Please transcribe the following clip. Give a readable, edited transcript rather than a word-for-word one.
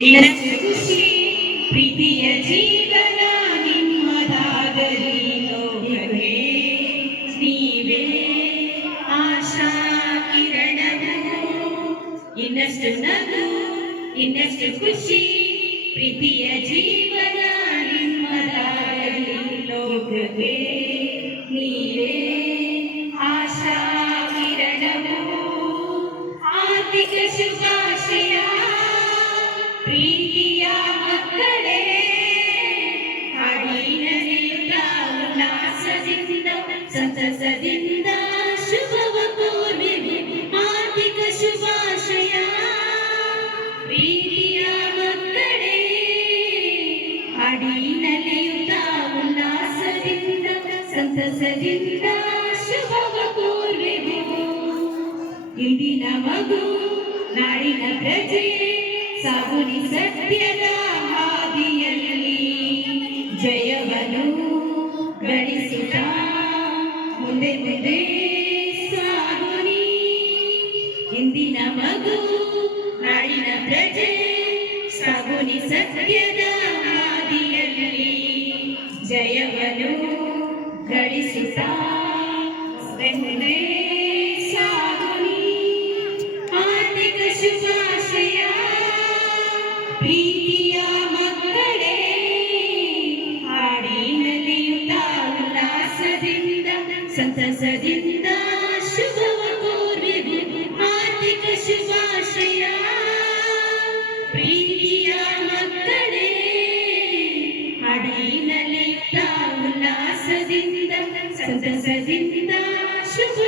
ಖುಷಿ ಪ್ರೀತಿಯ ಜೀವನ ನಿಮ್ಮದಾಗಲಿ ಲೋಕಕ್ಕೆ ನೀವೇ ಆಶಾ ಕಿರಣವು ಇನ್ನಷ್ಟು ನಗು ಇನ್ನಷ್ಟು ಖುಷಿ ಪ್ರೀತಿಯ ಜೀವನ ನಿಮ್ಮದಾಗಲಿ ಲೋಕಕ್ಕೆ ನೀವೇ ಆಶಾ ಕಿರಣವು ಆರ್ಥಿಕ ಶುಭಾಶಯ ಪ್ರೀತಿಯ ಮಕ್ಕಳೇ ಹಾಡಿನಲ್ಲಿದ್ದ ಉಲ್ಲಾಸದಿಂದ ಸಂತಸದಿಂದ ಶುಭವ ಕೋರುವೆ ಆರ್ಥಿಕ ಶುಭಾಶಯ ಪ್ರೀತಿಯ ಮಕ್ಕಳೇ ಹಾಡಿನಲ್ಲಿದ್ದ ಉಲ್ಲಾಸದಿಂದ ಸಂತಸದಿಂದ ಶುಭವ ಕೋರುವೆವು ಇಂದಿನ ಮಗು ನಾಡಿನ ಪ್ರಜೆ ಸಾಗುನಿ ಸತ್ಯದ ಹಾದಿಯಲ್ಲಿ ಜಯವನ್ನು ಗಳಿಸುತ್ತಾ ಮುಂದೆ ಮುಂದೆ ಸಾಗುನಿ ಇಂದಿನ ಮಗು ನಾಡಿನ ಪ್ರಜೆ ಸಾಗುನಿ ಸತ್ಯದ ಹಾದಿಯಲ್ಲಿ ಜಯವನ್ನು ಗಳಿಸುತ್ತಾ ಮುಂದೆ ಸಾಗುನಿ ಆರ್ಥಿಕ ಶುಭಾಶಯ ಪ್ರೀತಿಯ ಮಕ್ಕಳೇ ಹಾಡಿನಲ್ಲಿಯುತ್ತ ಉಲ್ಲಾಸದಿಂದ ಸಂತಸದಿಂದ ಶುಭವ ಕೋರುವೆ ಆರ್ಥಿಕ ಶುಭಾಶಯ ಪ್ರೀತಿಯ ಮಕ್ಕಳೇ ಹಾಡಿನಲ್ಲಿಯುತ್ತ ಉಲ್ಲಾಸದಿಂದ ಸಂತಸದಿಂದ ಶುಭ